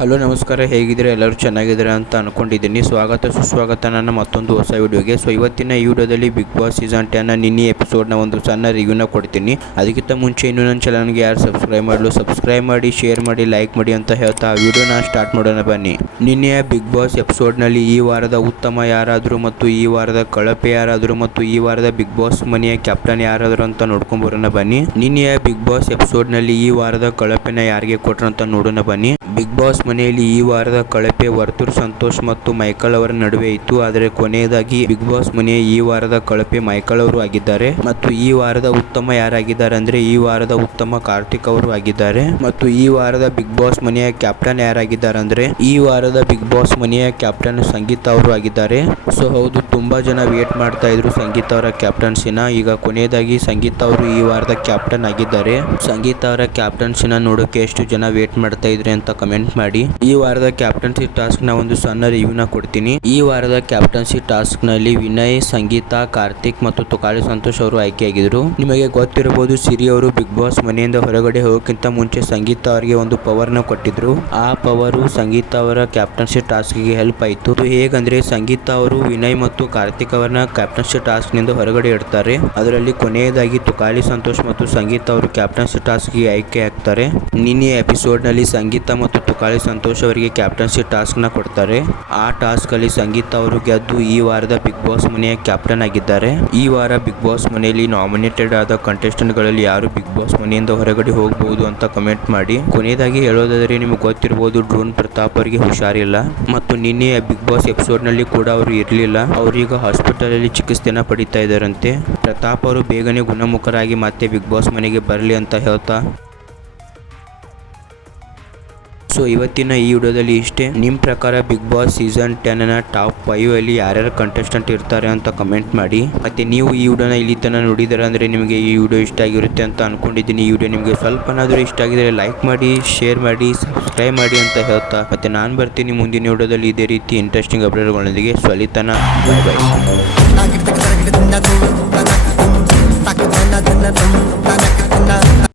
Hello ನಮಸ್ಕಾರ, ಹೇಗಿದ್ದೀರಾ? ಎಲ್ಲರೂ ಚೆನ್ನಾಗಿದ್ದೀರಾ ಅಂತ ಅಂದ್ಕೊಂಡಿದ್ದೀನಿ. ಸ್ವಾಗತ ಸುಸ್ವಾಗತ ನನ್ನ ಮತ್ತೊಂದು ಹೊಸ ವಿಡಿಯೋಗೆ. ಇವತ್ತಿನ ಈ ವಿಡಿಯೋದಲ್ಲಿ ಬಿಗ್ ಬಾಸ್ ಸೀಸನ್ 10 ನಿನ್ನೆ ಎಪಿಸೋಡ್ನ ಒಂದು ಸಣ್ಣ ರಿವ್ಯೂನ ಕೊಡ್ತೀನಿ. ಅದಕ್ಕಿಂತ ಮುಂಚೆ ಇನ್ನೂ ನನ್ನ ಚಾನಲ್ಗೆ ಯಾರು ಸಬ್ಸ್ಕ್ರೈಬ್ ಮಾಡಿ, ಶೇರ್ ಮಾಡಿ, ಲೈಕ್ ಮಾಡಿ ಅಂತ ಹೇಳ್ತಾ ವಿಡಿಯೋನ ಸ್ಟಾರ್ಟ್ ಮಾಡೋಣ ಬನ್ನಿ. ನಿನ್ನೆಯ ಬಿಗ್ ಬಾಸ್ ಎಪಿಸೋಡ್ನಲ್ಲಿ ಈ ವಾರದ ಉತ್ತಮ ಯಾರಾದರೂ ಮತ್ತು ಈ ವಾರದ ಕಳಪೆ ಯಾರಾದರೂ ಮತ್ತು ಈ ವಾರದ ಬಿಗ್ ಬಾಸ್ ಮನೆಯ ಕ್ಯಾಪ್ಟನ್ ಯಾರಾದರೂ ಅಂತ ನೋಡ್ಕೊಂಡ್ ಬರೋಣ ಬನ್ನಿ. ನಿನ್ನೆಯ ಬಿಗ್ ಬಾಸ್ ಎಪಿಸೋಡ್ನಲ್ಲಿ ಈ ವಾರದ ಕಳಪೆನ ಯಾರಿಗೆ ಕೊಟ್ರು ಅಂತ ನೋಡೋಣ ಬನ್ನಿ. ಬಿಗ್ ಬಾಸ್ ಮನೆಯಲ್ಲಿ ಈ ವಾರದ ಕಳಪೆ ವರ್ತೂರ್ ಸಂತೋಷ್ ಮತ್ತು ಮೈಕಲ್ ಅವರ ನಡುವೆ ಇತ್ತು. ಆದರೆ ಕೊನೆಯದಾಗಿ ಬಿಗ್ ಬಾಸ್ ಮನೆಯ ಈ ವಾರದ ಕಳಪೆ ಮೈಕಲ್ ಅವರು ಆಗಿದ್ದಾರೆ. ಮತ್ತು ಈ ವಾರದ ಉತ್ತಮ ಯಾರಾಗಿದ್ದಾರೆ ಅಂದ್ರೆ ಈ ವಾರದ ಉತ್ತಮ ಕಾರ್ತಿಕ್ ಅವರು ಆಗಿದ್ದಾರೆ. ಮತ್ತು ಈ ವಾರದ ಬಿಗ್ ಬಾಸ್ ಮನೆಯ ಕ್ಯಾಪ್ಟನ್ ಯಾರಾಗಿದ್ದಾರೆ ಅಂದ್ರೆ ಈ ವಾರದ ಬಿಗ್ ಬಾಸ್ ಮನೆಯ ಕ್ಯಾಪ್ಟನ್ ಸಂಗೀತ ಅವರು ಆಗಿದ್ದಾರೆ. ಸೊ ಹೌದು, ತುಂಬಾ ಜನ ವೇಟ್ ಮಾಡ್ತಾ ಇದ್ರು ಸಂಗೀತ ಅವರ ಕ್ಯಾಪ್ಟನ್ಸಿನ. ಈಗ ಕೊನೆಯದಾಗಿ ಸಂಗೀತ ಅವರು ಈ ವಾರದ ಕ್ಯಾಪ್ಟನ್ ಆಗಿದ್ದಾರೆ. ಸಂಗೀತ ಅವರ ಕ್ಯಾಪ್ಟನ್ಸಿನ ನೋಡೋಕೆ ಎಷ್ಟು ಜನ ವೇಟ್ ಮಾಡ್ತಾ ಇದ್ರಿ ಅಂತ ಕಮೆಂಟ್ ಮಾಡಿ. ಈ ವಾರದ ಕ್ಯಾಪ್ಟನ್ಸಿ ಟಾಸ್ಕ್ ನ ಒಂದು ಸಣ್ಣ ರಿವ್ಯೂನ ಕೊಡ್ತೀನಿ. ಈ ವಾರದ ಕ್ಯಾಪ್ಟನ್ಸಿ ಟಾಸ್ಕ್ ನಲ್ಲಿ ವಿನಯ್, ಸಂಗೀತ, ಕಾರ್ತಿಕ್ ಮತ್ತು ತುಕಾಲಿ ಸಂತೋಷ್ ಅವರು ಆಯ್ಕೆಯಾಗಿದ್ರು. ನಿಮಗೆ ಗೊತ್ತಿರಬಹುದು, ಸಿರಿ ಅವರು ಬಿಗ್ ಬಾಸ್ ಮನೆಯಿಂದ ಹೊರಗಡೆ ಹೋಗೋಕ್ಕಿಂತ ಮುಂಚೆ ಸಂಗೀತ ಅವರಿಗೆ ಒಂದು ಪವರ್ ನ ಕೊಟ್ಟಿದ್ರು. ಆ ಪವರು ಸಂಗೀತ ಅವರ ಕ್ಯಾಪ್ಟನ್ಸಿ ಟಾಸ್ಕ್ ಗೆ ಹೆಲ್ಪ್ ಆಯಿತು. ಹೇಗಂದ್ರೆ ಸಂಗೀತ ಅವರು ವಿನಯ್ ಮತ್ತು ಕಾರ್ತಿಕ್ ಅವರನ್ನ ಕ್ಯಾಪ್ಟನ್ಸಿ ಟಾಸ್ಕ್ ನಿಂದ ಹೊರಗಡೆ ಇಡ್ತಾರೆ. ಅದರಲ್ಲಿ ಕೊನೆಯದಾಗಿ ತುಕಾಲಿ ಸಂತೋಷ್ ಮತ್ತು ಸಂಗೀತ ಅವರು ಕ್ಯಾಪ್ಟನ್ಸಿ ಟಾಸ್ಕ್ ಗೆ ಆಯ್ಕೆ ಆಗ್ತಾರೆ. ನಿನ್ನೆ ಎಪಿಸೋಡ್ ನಲ್ಲಿ ಸಂಗೀತ ಮತ್ತು ತುಕಾಲಿ ಸಂತೋಷ್ ಅವರಿಗೆ ಕ್ಯಾಪ್ಟನ್ಸಿ ಟಾಸ್ಕ್ ನ ಕೊಡ್ತಾರೆ. ಆ ಟಾಸ್ಕ್ ಅಲ್ಲಿ ಸಂಗೀತ ಅವರು ಗೆದ್ದು ಈ ವಾರದ ಬಿಗ್ ಬಾಸ್ ಮನೆಯ ಕ್ಯಾಪ್ಟನ್ ಆಗಿದ್ದಾರೆ. ಈ ವಾರ ಬಿಗ್ ಬಾಸ್ ಮನೆಯಲ್ಲಿ ನಾಮಿನೇಟೆಡ್ ಆದ ಕಂಟೆಸ್ಟೆಂಟ್ ಗಳಲ್ಲಿ ಯಾರು ಬಿಗ್ ಬಾಸ್ ಮನೆಯಿಂದ ಹೊರಗಡೆ ಹೋಗಬಹುದು ಅಂತ ಕಮೆಂಟ್ ಮಾಡಿ. ಕೊನೆಯದಾಗಿ ಹೇಳೋದಾದ್ರೆ, ನಿಮಗೆ ಗೊತ್ತಿರಬಹುದು, ಡ್ರೋನ್ ಪ್ರತಾಪ್ ಅವರಿಗೆ ಹುಷಾರಿಲ್ಲ ಮತ್ತು ನಿನ್ನೆ ಬಿಗ್ ಬಾಸ್ ಎಪಿಸೋಡ್ ನಲ್ಲಿ ಕೂಡ ಅವರು ಇರಲಿಲ್ಲ. ಅವರೀಗ ಹಾಸ್ಪಿಟಲ್ ಅಲ್ಲಿ ಚಿಕಿತ್ಸೆನ ಪಡಿತಾ ಇದ್ದಾರಂತೆ. ಪ್ರತಾಪ್ ಅವರು ಬೇಗನೆ ಗುಣಮುಖರಾಗಿ ಮತ್ತೆ ಬಿಗ್ ಬಾಸ್ ಮನೆಗೆ ಬರಲಿ ಅಂತ ಹೇಳ್ತಾ. ಸೊ ಇವತ್ತಿನ ಈ ವಿಡಿಯೋದಲ್ಲಿ ಇಷ್ಟೇ. ನಿಮ್ಮ ಪ್ರಕಾರ ಬಿಗ್ ಬಾಸ್ ಸೀಸನ್ 10 ನ ಟಾಪ್ 5 ಅಲ್ಲಿ ಯಾರ್ಯಾರು ಕಂಟೆಸ್ಟೆಂಟ್ ಇರ್ತಾರೆ ಅಂತ ಕಮೆಂಟ್ ಮಾಡಿ. ಮತ್ತೆ ನೀವು ಈ ವಿಡಿಯೋನ ಇಲ್ಲಿ ತನಕ ನೋಡಿದಾರೆ ಅಂದ್ರೆ ನಿಮಗೆ ಈ ವಿಡಿಯೋ ಇಷ್ಟ ಆಗಿರುತ್ತೆ ಅಂತ ಅನ್ಕೊಂಡಿದ್ದೀನಿ. ಈ ವಿಡಿಯೋ ನಿಮಗೆ ಸ್ವಲ್ಪನಾದರೂ ಇಷ್ಟ ಆಗಿದ್ರೆ ಲೈಕ್ ಮಾಡಿ, ಶೇರ್ ಮಾಡಿ, ಸಬ್ಸ್ಕ್ರೈಬ್ ಮಾಡಿ ಅಂತ ಹೇಳ್ತಾ ಮತ್ತೆ ನಾನು ಬರ್ತೀನಿ ಮುಂದಿನ ವಿಡಿಯೋದಲ್ಲಿ ಇದೇ ರೀತಿ ಇಂಟ್ರೆಸ್ಟಿಂಗ್ ಅಪ್ಡೇಟ್ಗಳೊಂದಿಗೆ. ಸ್ವಲಿತನ ಬಾಯ್ ಬಾಯ್.